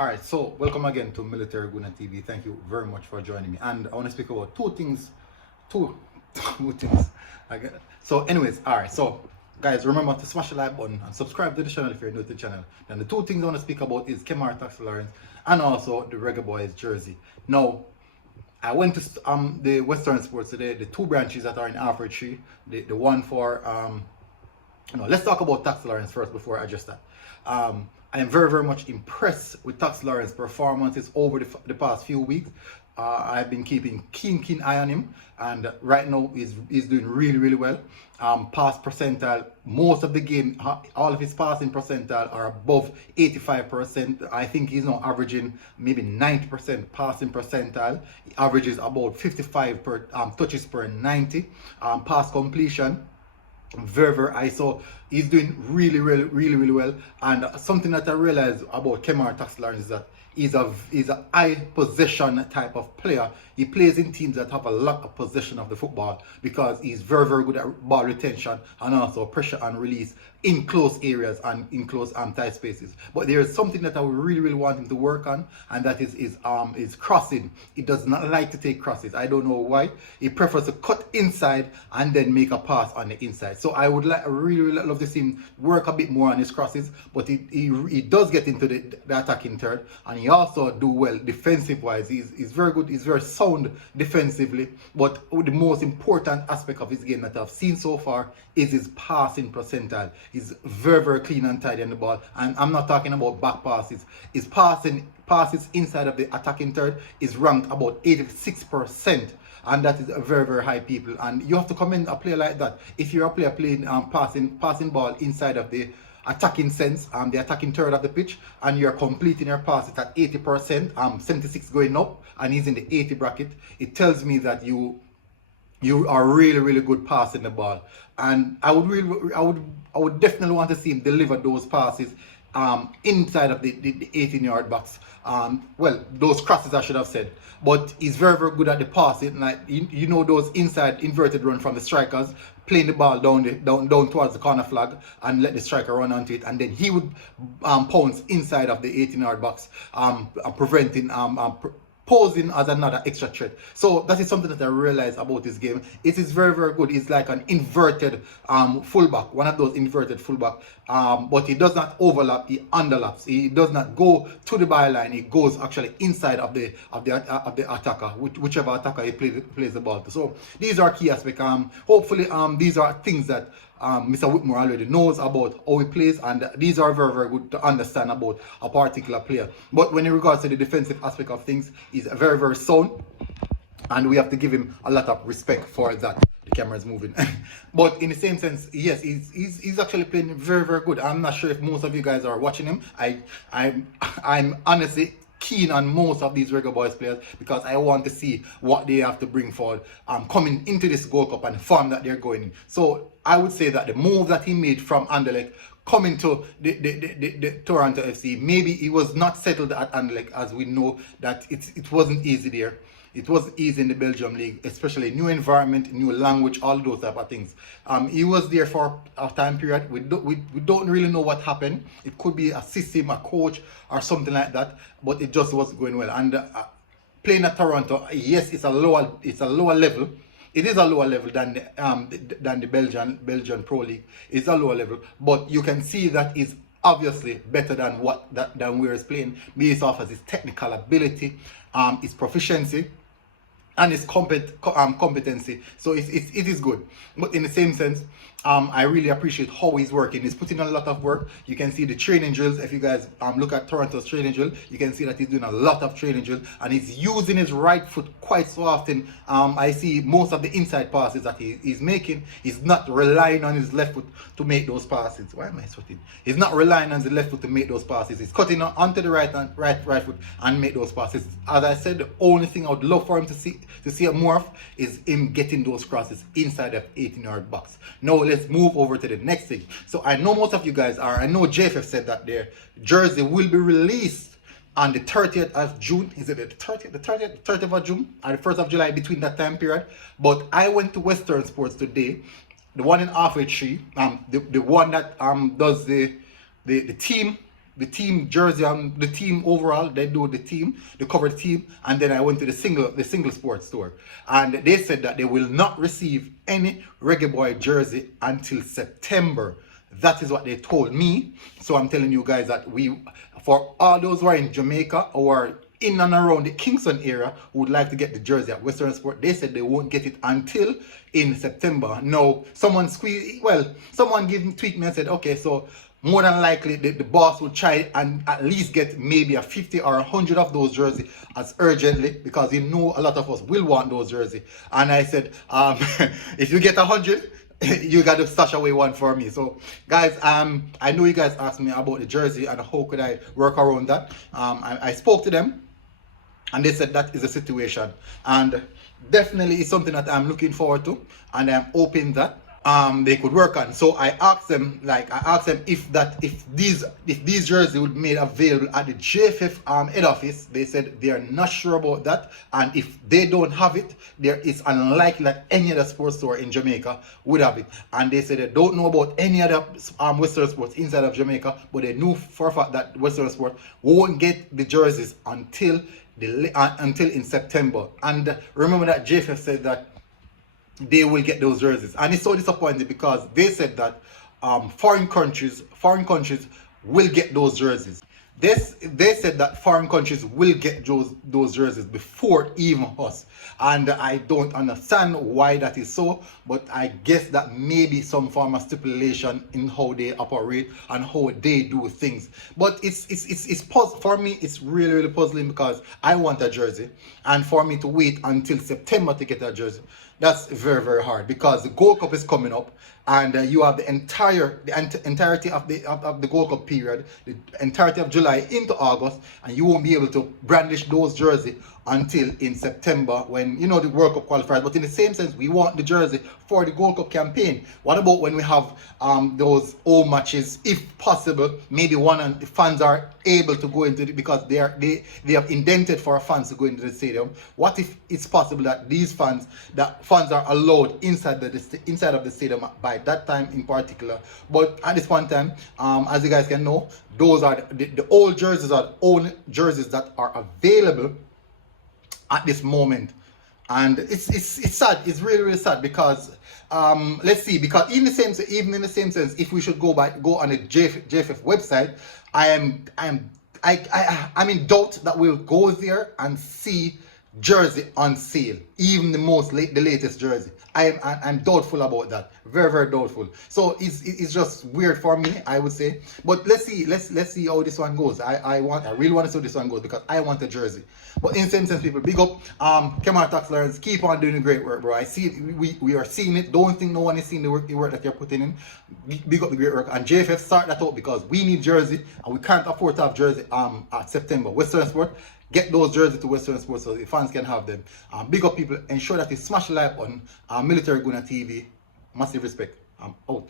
All right, so welcome again to Military Guna TV. Thank you very much for joining me. And I want to speak about two things. Two things. So, anyways, all right. So, guys, remember to smash the like button and subscribe to the channel if you're new to the channel. And the two things I want to speak about is Kamar Tax Lawrence and also the Reggae Boyz jersey. Now, I went to the Western Sports today. The two branches that are in Alfred Tree. The one for let's talk about Tax Lawrence first before I address that. I am very much impressed with Tax Lawrence's performances over the past few weeks. I've been keeping keen eye on him, and right now he's doing really well. Pass percentile, most of the game, all of his passing percentile are above 85%. I think he's now averaging maybe 90% passing percentile. He averages about 55 touches per 90. Pass completion, very high. So he's doing really well. And something that I realized about Kemar Tax Lawrence is that he's a high possession type of player. He plays in teams that have a lot of possession of the football because he's very good at ball retention and also pressure and release in close areas and in close tight spaces. But there is something that I really want him to work on, and that is crossing. He does not like to take crosses. I don't know why. He prefers to cut inside and then make a pass on the inside. So I would really love to see him work a bit more on his crosses. But he does get into the attacking third, and he also do well defensive wise. He's very good. He's very sound defensively. But the most important aspect of his game that I've seen so far is his passing percentile. He's very clean and tidy on the ball, and I'm not talking about back passes. His passes inside of the attacking third is ranked about 86%, and that is a very high, people. And you have to commend a player like that. If you're a player playing passing ball inside of the attacking sense, the attacking third of the pitch, and you're completing your passes at 80%, 76 going up, and he's in the 80 bracket, it tells me that you are really good passing the ball. And I would definitely want to see him deliver those passes inside of the 18-yard box. Well, those crosses I should have said. But he's very good at the passing. Like you know, those inside inverted run from the strikers, playing the ball down towards the corner flag and let the striker run onto it, and then he would pounce inside of the 18-yard box, preventing posing as another extra threat. So that is something that I realized about this game. It is very good. It's like an inverted fullback, one of those inverted fullback. But he does not overlap, he underlaps. He does not go to the byline. He goes actually inside of the attacker, whichever attacker he plays the ball to. So these are key aspects. Hopefully these are things that Mr. Whitmore already knows about how he plays, and these are very good to understand about a particular player. But when in regards to the defensive aspect of things, he's very sound, and we have to give him a lot of respect for that. The camera is moving. But in the same sense, yes, he's actually playing very good. I'm not sure if most of you guys are watching him. I'm honestly keen on most of these Reggae Boyz players because I want to see what they have to bring forward coming into this Gold Cup and the form that they're going in. So I would say that the move that he made from Anderlecht coming to the Toronto FC, maybe he was not settled at Anderlecht, as we know that it wasn't easy there. It was easy in the Belgium league, especially new environment, new language, all those type of things. He was there for a time period. We don't really know what happened. It could be a system, a coach, or something like that. But it just wasn't going well. And playing at Toronto, yes, it's a lower level. It is a lower level than the Belgian Pro League. It's a lower level, but you can see that it's obviously better than where he's playing, based off of his technical ability, his proficiency, and his competency. So it is good. But in the same sense, I really appreciate how he's working. He's putting in a lot of work. You can see the training drills. If you guys look at Toronto's training drill, you can see that he's doing a lot of training drills, and he's using his right foot quite so often. I see most of the inside passes that he's making. He's not relying on his left foot to make those passes. Why am I sweating? He's not relying on the left foot to make those passes. He's cutting onto the right foot and make those passes. As I said, the only thing I would love for him to see more of is him getting those crosses inside of 18-yard box. Now let's move over to the next thing. So I know most of you guys I know JFF said that their jersey will be released on the 30th of June. Is it the 30th of June or the 1st of July, between that time period? But I went to Western Sports today, the one in Halfway Tree, the one that does the team the team jersey and the team overall. They do the team, the cover team, and then I went to the single sports store, and they said that they will not receive any Reggae Boy jersey until September. That is what they told me. So I'm telling you guys that for all those who are in Jamaica or in and around the Kingston area who would like to get the jersey at Western Sport, they said they won't get it until in September. Now, someone tweet me and said, okay, so more than likely the boss will try and at least get maybe a 50 or 100 of those jerseys as urgently, because you know a lot of us will want those jerseys. And I said, if you get 100, you got to stash away one for me. So guys, I know you guys asked me about the jersey and how could I work around that. I spoke to them and they said that is a situation, and definitely it's something that I'm looking forward to, and I'm hoping that they could work on. So I asked them if these jerseys would be made available at the JFF head office. They said they are not sure about that, and if they don't have it, it's unlikely that any other sports store in Jamaica would have it. And they said they don't know about any other Western Sports inside of Jamaica, but they knew for a fact that Western Sport won't get the jerseys until in September. And remember that JFF said that they will get those jerseys, and it's so disappointing because they said that foreign countries will get those jerseys. They said that foreign countries will get those jerseys before even us, and I don't understand why that is so, but I guess that maybe some form of stipulation in how they operate and how they do things. But for me it's really puzzling, because I want a jersey, and for me to wait until September to get a jersey, that's very hard, because the Gold Cup is coming up, and you have the entirety of the Gold Cup period, the entirety of July into August, and you won't be able to brandish those jerseys until in September, when you know the World Cup qualifiers. But in the same sense, we want the jersey for the Gold Cup campaign. What about when we have those home matches, if possible, maybe one and the fans are able to go into it, because they have indented for fans to go into the stadium. What if it's possible that fans are allowed inside of the stadium by that time in particular? But at this point in time, as you guys can know, those are the old jerseys, are the old jerseys that are available at this moment. And it's sad. It's really sad, because let's see, because even in the same sense, if we should go on the JFF website, I'm in doubt that we'll go there and see jersey on sale, even the latest jersey. I'm doubtful about that, very doubtful. So it's just weird for me, I would say. But let's see how this one goes. I really want to see how this one goes, because I want a jersey. But in the same sense, people, big up Kamar Tax Lawrence. Keep on doing the great work, bro. I see it, we are seeing it. Don't think no one is seeing the work that you're putting in. Big up the great work. And JFF, start that out, because we need jersey, and we can't afford to have jersey at September. Western Sport, get those jerseys to Western Sports so the fans can have them. Big up, people. Ensure that you smash the like button. Military Guna TV. Massive respect. I'm out.